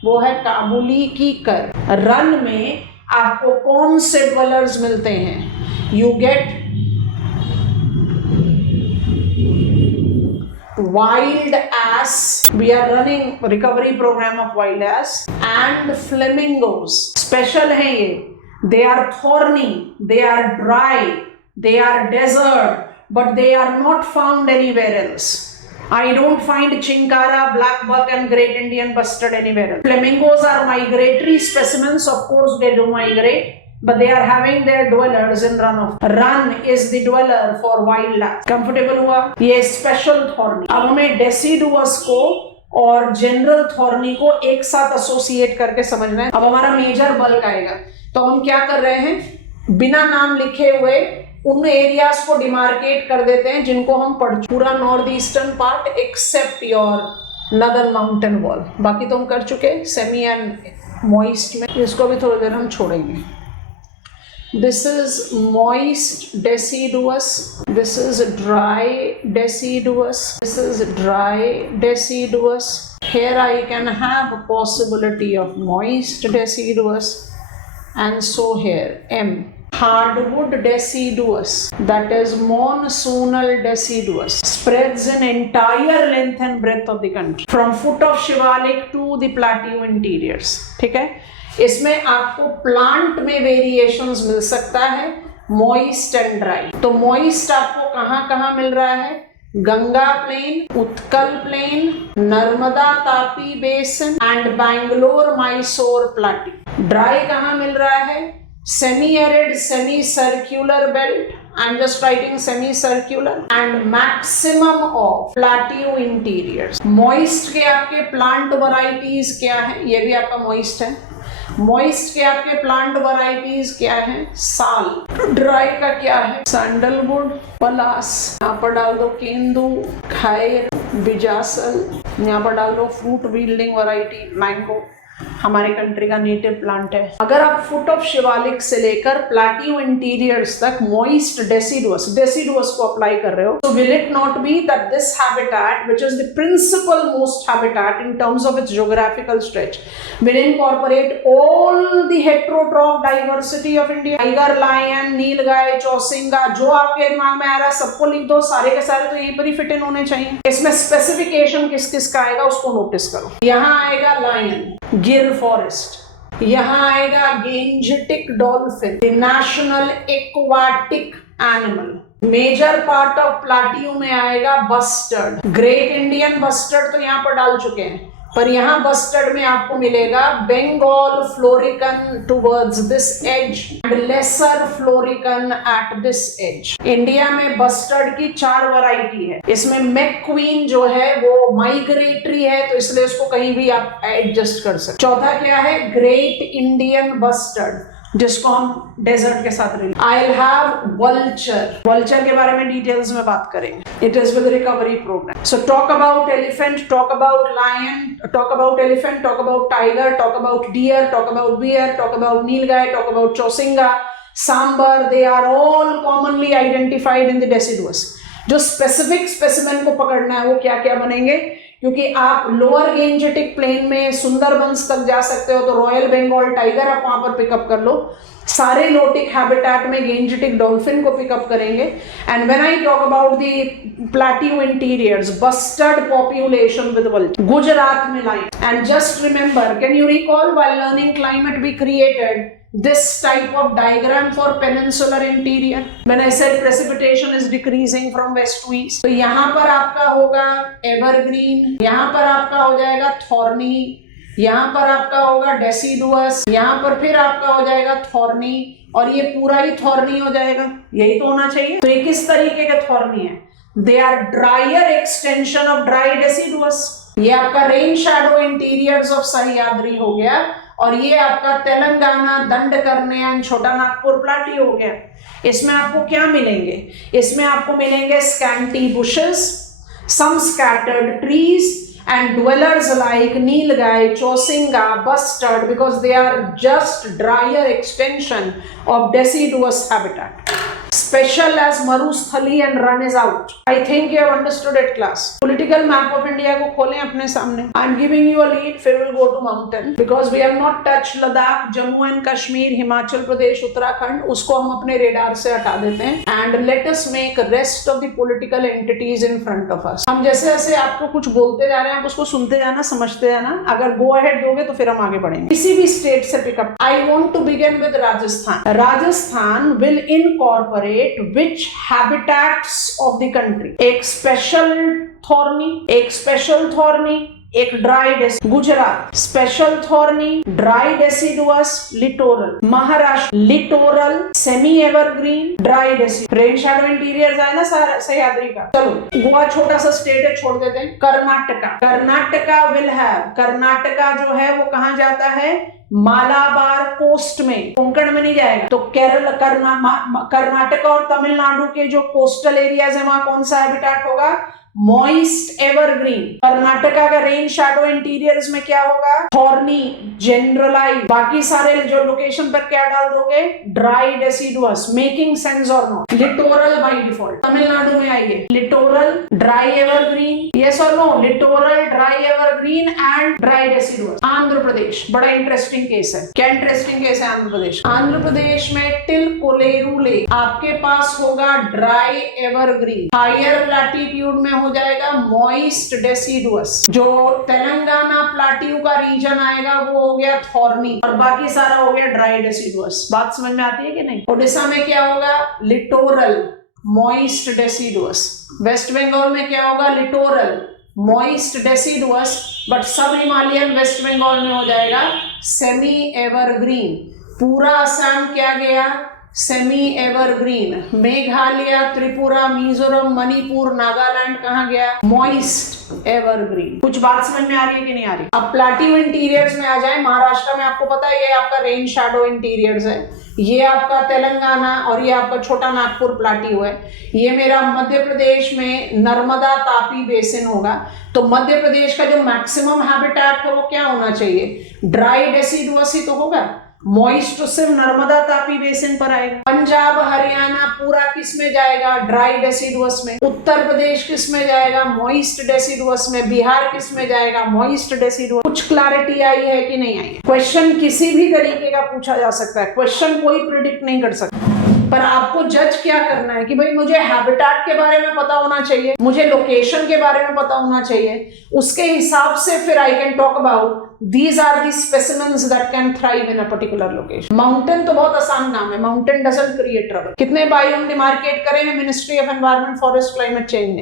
वो है काबुली की कर। रन में आपको कौन से ड्वेलर्स मिलते हैं? You get wild ass, we are running recovery program of wild ass and flamingos। special है ये, they are thorny, they are dry, they are desert, but they are not found anywhere else। I don't find chinkara, black buck and great Indian bustard anywhere else। Flamingos are migratory specimens, of course they do migrate, but they are having their dwellers in run of। Run is the dweller for wildlife। Comfortable हुआ? ये special thorny। अब हमें deciduous को और general thorny को एक साथ associate करके समझना है। अब हमारा मेजर बल्क आएगा, तो हम क्या कर रहे हैं? बिना नाम लिखे हुए उन एरियाज को डिमार्केट कर देते हैं जिनको हम पढ़, पूरा north eastern part except your northern mountain wall, बाकी तो हम कर चुके सेमी एंड मॉइस्ट में। इसको भी थोड़ी देर हम छोड़ेंगे। This is moist deciduous, this is dry deciduous, this is dry deciduous. Here I can have a possibility of moist deciduous, and so here M। Hardwood deciduous, that is monsoonal deciduous, spreads in entire length and breadth of the country from foot of Shivalik to the plateau interiors। ठीक है, इसमें आपको plant में variations मिल सकता है, moist and dry. तो moist आपको कहाँ कहाँ मिल रहा है? Ganga plain, Utkal plain, Narmada Tapi basin and Bangalore Mysore plateau. Dry कहाँ मिल रहा है? semi-arid, semi-circular belt, I'm just writing semi-circular, and maximum of plateau interiors। moist के आपके plant varieties क्या है? ये भी आपका moist है। moist के आपके plant varieties क्या है? साल। dry का क्या है? सैंडलवुड, पलास। यहाँ पर डाल दो केंदू, खैर, बिजासल। यहाँ पर डाल दो फ्रूट बील्डिंग वैरायटी मैंगो, हमारे कंट्री का नेटिव प्लांट है। अगर आप फुट ऑफ शिवालिक से लेकर प्लाटियो इंटीरियर्स तक मॉइस्ट डेसिडुअस को अप्लाई कर रहे हो, तो will it not be that this habitat which is the principal most habitat in terms of its geographical stretch will incorporate all the heterotroph diversity of India. Tiger, lion, nilgai, chousingha, जो आपके दिमाग में आ रहा है सबको लिख दो, सारे के सारे तो यहीं पर ही फिट इन होने चाहिए। इसमें स्पेसिफिकेशन किस किस का आएगा उसको नोटिस करो। यहाँ आएगा लायन, गिर फॉरेस्ट। यहाँ आएगा gangetic dolphin, the national aquatic animal. Major part of plateau में आएगा बस्टर्ड। ग्रेट इंडियन बस्टर्ड तो यहाँ पर डाल चुके हैं, पर यहाँ बस्टर्ड में आपको मिलेगा Bengal florican towards this edge and lesser florican at this edge. India में बस्टर्ड की 4 वैरायटी है। इसमें मैक्वीन जो है वो माइग्रेटरी है, तो इसलिए उसको कहीं भी आप एडजस्ट कर सकते। चौथा क्या है? ग्रेट इंडियन बस्टर्ड, जिसको हम डेजर्ट के साथ relate. I will have vulture. Vulture के बारे में डिटेल्स में बात करेंगे। It is with recovery programme. So talk about elephant, talk about lion, talk about elephant, talk about tiger, talk about deer, talk about bear, talk about nilgai, talk about chousingha, sambar. They are all commonly identified in the deciduous. जो specific specimen को पकड़ना है वो क्या क्या बनेंगे, क्योंकि आप लोअर गेंजेटिक प्लेन में सुंदरबंस तक जा सकते हो, तो रॉयल बंगाल टाइगर आप वहां पर पिकअप कर लो। सारे लोटिक हैबिटेट में गेंजेटिक डॉल्फिन को पिकअप करेंगे। And when I talk about the plateau interiors, bustard population with vulture, Gujarat में line. And just remember, can you recall while learning climate we created this type of diagram for peninsular interior when I said precipitation is decreasing from west to east? तो यहाँ पर आपका होगा evergreen, यहाँ पर आपका हो जाएगा thorny, यहाँ पर आपका होगा deciduous, यहाँ पर फिर आपका हो जाएगा thorny, और ये पूरा ही thorny हो जाएगा। यही तो होना चाहिए। तो ये किस तरीके के thorny है? They are drier extension of dry deciduous। ये आपका rain shadow interiors of Sahyadri हो गया, और ये आपका तेलंगाना दंडकर्णी एंड छोटा नागपुर प्लाटी हो गया। इसमें आपको क्या मिलेंगे? इसमें आपको मिलेंगे scanty bushes, some scattered trees and dwellers like nilgai, chousingha, bustard, because they are just drier extension of deciduous habitat. Special as Marusthali and run is out. I think you have understood it, class. Political map of India को खोलें अपने सामने. I am giving you a lead. फिर we'll go to mountain because we have not touched Ladakh, Jammu and Kashmir, Himachal Pradesh, Uttarakhand. उसको हम अपने radar से हटा देते हैं. And let us make rest of the political entities in front of us. हम जैसे जैसे आपको कुछ बोलते जा रहे हैं, आप उसको सुनते जाना, समझते जाना. अगर go ahead दोगे तो फिर हम आगे बढ़ेंगे. किसी भी स्टेट से pickup. I want to begin with Rajasthan. Rajasthan will incorporate which habitats of the country? एक स्पेशल थॉर्नी, एक स्पेशल थॉर्नी, एक dry deci. Gujarat special thorny, dry deciduous, littoral. Maharashtra littoral, semi evergreen, dry deci. Rain shadow interiors आए ना सह्याद्री का। चलो गोवा छोटा सा state है, छोड़ देते हैं। कर्नाटका, कर्नाटका विल हैव, कर्नाटका जो है वो कहाँ जाता है? मालाबार कोस्ट में, कोंकण में नहीं जाएगा। तो केरल, कर्नाटका और तमिलनाडु के जो कोस्टल एरियाज है वहां कौन सा हैबिटेट होगा? Moist evergreen. कर्नाटका का रेन शैडो इंटीरियर्स में क्या होगा? Thorny, generalise. बाकी सारे जो लोकेशन पर क्या डाल दोगे? Dry deciduous. Making sense or no? Littoral by default. Tamil Nadu में आइए, littoral, dry evergreen, yes or no? Littoral, dry evergreen and dry deciduous. Andhra Pradesh बड़ा इंटरेस्टिंग केस है। क्या इंटरेस्टिंग केस है आंध्र प्रदेश? आंध्र प्रदेश में टिल कोलेरू लेक आपके पास होगा ड्राई एवरग्रीन। हायर लैटिट्यूड में हो जाएगा मॉइस्ट डेसिडुअस। जो तेलंगाना प्लाटियू का रीजन आएगा वो हो गया थॉर्नी, और बाकी सारा हो गया ड्राई डेसिडुअस। बात समझ में आती है कि नहीं? ओडिशा में क्या होगा? Littoral, moist deciduous. West Bengal में क्या होगा? Littoral, moist deciduous, but sub Himalayan West Bengal में हो जाएगा सेमी एवरग्रीन। पूरा असम क्या गया? Semi evergreen. मेघालय, त्रिपुरा, मिजोरम, मणिपुर, नागालैंड कहाँ गया? Moist evergreen. कुछ बात समझ में आ रही है कि नहीं आ रही? अब प्लाटियू इंटीरियर्स में आ जाए। महाराष्ट्र में आपको पता है ये आपका रेन शैडो इंटीरियर्स है, ये आपका तेलंगाना, और ये आपका छोटा नागपुर प्लाटियू है। ये मेरा मध्य प्रदेश में नर्मदा तापी बेसिन होगा। तो मध्य प्रदेश का जो मैक्सिमम हैबिटेट है वो क्या होना चाहिए? ड्राई डेसिडुअस ही तो होगा। मॉइस्ट तो सिर्फ नर्मदा तापी बेसिन पर आएगा। पंजाब हरियाणा पूरा किस में जाएगा? ड्राई डेसिडुअस में। उत्तर प्रदेश किस में जाएगा? मॉइस्ट डेसिडुअस में। बिहार किस में जाएगा? Moist deciduous. कुछ क्लैरिटी आई है कि नहीं आई? क्वेश्चन किसी भी तरीके का पूछा जा सकता है, क्वेश्चन कोई प्रिडिक्ट नहीं कर सकता। पर आपको जज क्या करना है कि भाई मुझे हैबिटेट के बारे में पता होना चाहिए, मुझे लोकेशन के बारे में पता होना चाहिए, उसके हिसाब से फिर I can talk about these are the specimens that can thrive in a particular location. Mountain तो बहुत आसान नाम है, माउंटेन doesn't create trouble. कितने बायोम डिमार्केट करे हैं ministry of environment forest climate change ने?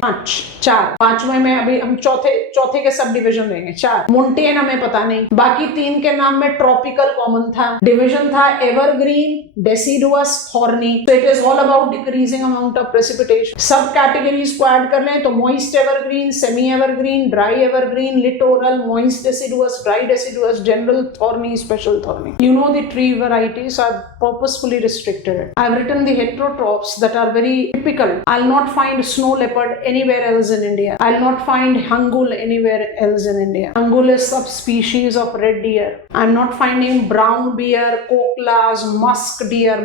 4 पांचवें में अभी हम चौथे के सब डिविजन देंगे। 4 मोन्टेन हमें पता नहीं, बाकी 3 के नाम में ट्रॉपिकल कॉमन था, डिविजन था एवरग्रीन, डेसिडुअस, थॉर्नी। तो it is all about decreasing amount of precipitation. सब कैटेगरीज को ऐड कर लें तो moist evergreen, semi evergreen, dry evergreen, littoral, moist deciduous, dry deciduous, general thorny, special thorny. You know the tree varieties are purposefully restricted. I've written the heterotrophs that are very typical. I'll not find snow leopard anywhere else in India. I'll not find hangul anywhere else in India. Hangul is subspecies of red deer. I'm not finding brown bear, koklas, musk deer,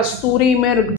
kasturi mirg.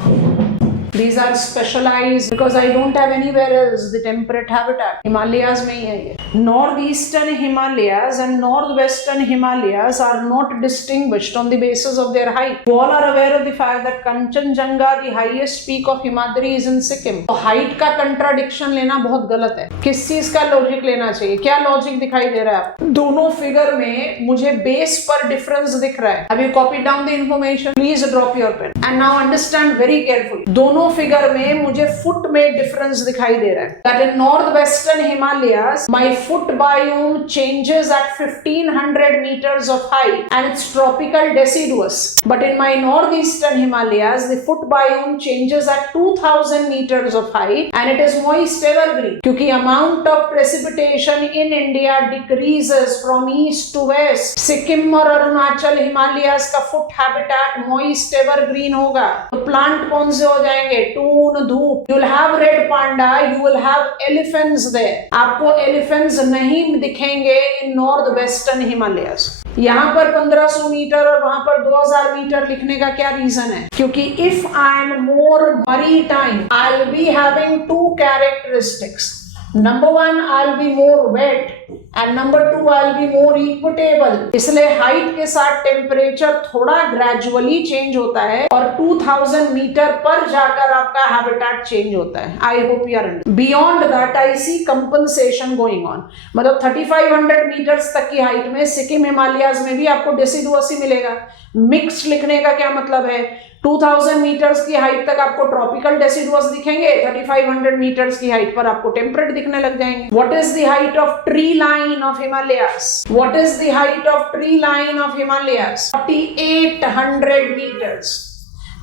These are specialized because I don't have anywhere else the temperate habitat. Himalayas में ही है ये. Northeastern Himalayas and northwestern Himalayas are not distinguished on the basis of their height. You all are aware of the fact that Kanchenjunga, the highest peak of Himadri, is in Sikkim. तो height का contradiction लेना बहुत गलत है. किस चीज का logic लेना चाहिए? क्या लॉजिक दिखाई दे रहा है? दोनों फिगर में मुझे बेस पर डिफरेंस दिख रहा है. Have you copied down the information? Please drop your pen. And now understand very carefully. दोनों फिगर में मुझे फुट में डिफरेंस दिखाई दे रहा है. That in northwestern Himalayas, my foot biome changes at 1500 meters of height and it's tropical deciduous. But in my northeastern Himalayas, the foot biome changes at 2000 meters of height and it is moist evergreen. क्योंकि amount of precipitation in India decreases from east to west. Sikkim और अरुणाचल हिमालयास का foot habitat moist evergreen होगा. तो plant कौन से हो जाएंगे? Twin, धूप. You will have red panda, you will have elephants there. आपको elephants नहीं दिखेंगे in northwestern Himalayas. यहाँ पर 1500 मीटर और वहां पर 2000 मीटर लिखने का क्या रीजन है? क्योंकि if I am more maritime, I'll be having 2 characteristics. Number 1, I'll be more wet and number 2, I'll be more equatable. इसलिए हाइट के साथ टेम्परेचर थोड़ा ग्रेजुअली चेंज होता है और 2000 मीटर पर जाकर आपका हैबिटेट चेंज होता है. I hope you are understanding. Beyond that I see compensation going on. मतलब 3500 मीटर्स तक की हाइट में सिक्किम हिमालयाज में भी आपको डेसिडुअस ही मिलेगा. मिक्स्ड लिखने का क्या मतलब है? 2000 मीटर्स की हाइट तक आपको ट्रॉपिकल डेसिडुअस दिखेंगे, 3500 मीटर्स की हाइट पर आपको टेम्परेट दिखने लग जाएंगे. What is the height of tree line of Himalayas? What is the height of tree line of Himalayas? 4800 meters.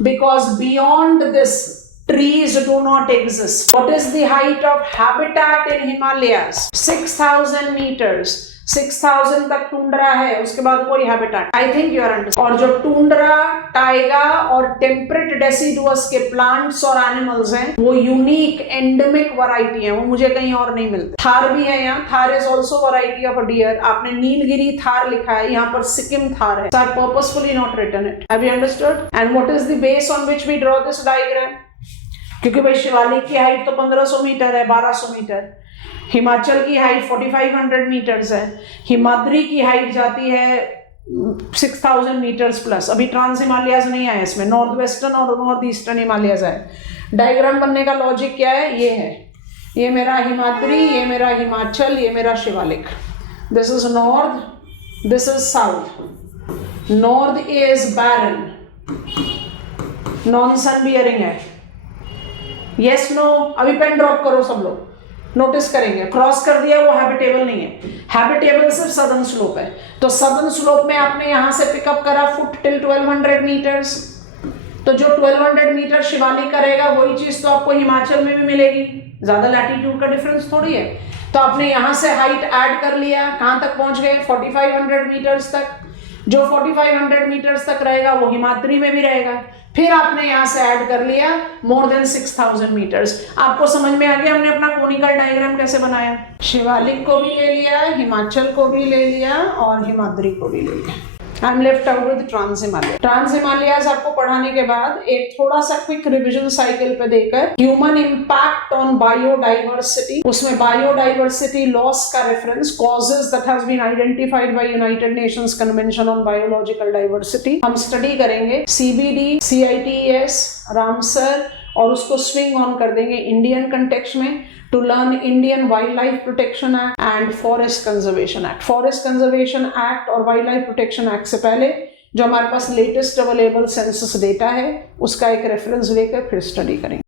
Because beyond this, trees do not exist. What is the height of habitat in Himalayas? 6000 meters. 6000 तक tundra है, उसके बाद कोई habitat. I think you are understanding. और जो tundra, taiga और temperate deciduous के plants और एनिमल्स हैं वो यूनिक एंडेमिक वैरायटी है, वो मुझे कहीं और नहीं मिलते. थार भी है यहाँ. Tahr is also variety of a deer. आपने नीलगिरी थार लिखा है, यहाँ पर सिक्किम थार है. I purposefully not written it. Have you understood? And what is the base on which we draw this diagram? क्योंकि भाई शिवालिक की हाइट तो 1500 मीटर है, 1200 मीटर. हिमाचल की हाइट 4500 मीटर्स है. हिमाद्री की हाइट जाती है 6000 मीटर्स प्लस. अभी ट्रांस हिमालयाज नहीं आया इसमें, नॉर्थ वेस्टर्न और नॉर्थ ईस्टर्न हिमालयाज है. डायग्राम बनने का लॉजिक क्या है? ये है, ये मेरा हिमाद्री, ये मेरा हिमाचल, ये मेरा Shivalik. This is north, this is south. North is barren, non sun bearing है. Yes no? अभी पेन ड्रॉप करो सब लोग, नोटिस करेंगे. क्रॉस कर दिया, वो हैबिटेबल नहीं है. हैबिटेबल सिर्फ सदर्न स्लोप है. तो सदर्न स्लोप में आपने यहां से पिकअप करा फुट टिल 1200 मीटर्स. तो जो 1200 मीटर शिवालिक करेगा वही चीज तो आपको हिमाचल में भी मिलेगी. ज्यादा लैटिट्यूड का डिफरेंस थोड़ी है. तो आपने यहां से हाइट ऐड कर लिया. कहां तक पहुंच गए? 4500 मीटर्स तक. जो 4500 मीटर्स तक रहेगा वो हिमाद्री में भी रहेगा. फिर आपने यहां से ऐड कर लिया मोर देन 6000 मीटर्स. आपको समझ में आ गया हमने अपना कोनिकल डायग्राम कैसे बनाया? शिवालिक को भी ले लिया, हिमाचल को भी ले लिया और हिमाद्री को भी ले लिया. I am left out with trans Himalaya. Trans Himalayas आपको पढ़ाने के बाद एक थोड़ा सा क्विक रिविजन साइकिल पे देकर ह्यूमन इम्पैक्ट ऑन बायोडाइवर्सिटी, उसमें बायोडाइवर्सिटी लॉस का reference, causes that has been identified by United Nations Convention on Biological Diversity. हम स्टडी करेंगे CBD, CITES, रामसर, और उसको स्विंग ऑन कर देंगे इंडियन कंटेक्स्ट में to learn Indian wildlife protection act and forest conservation act. Forest conservation act और wildlife protection act से पहले जो हमारे पास लेटेस्ट अवेलेबल सेंसस डेटा है उसका एक रेफरेंस लेकर फिर स्टडी करेंगे।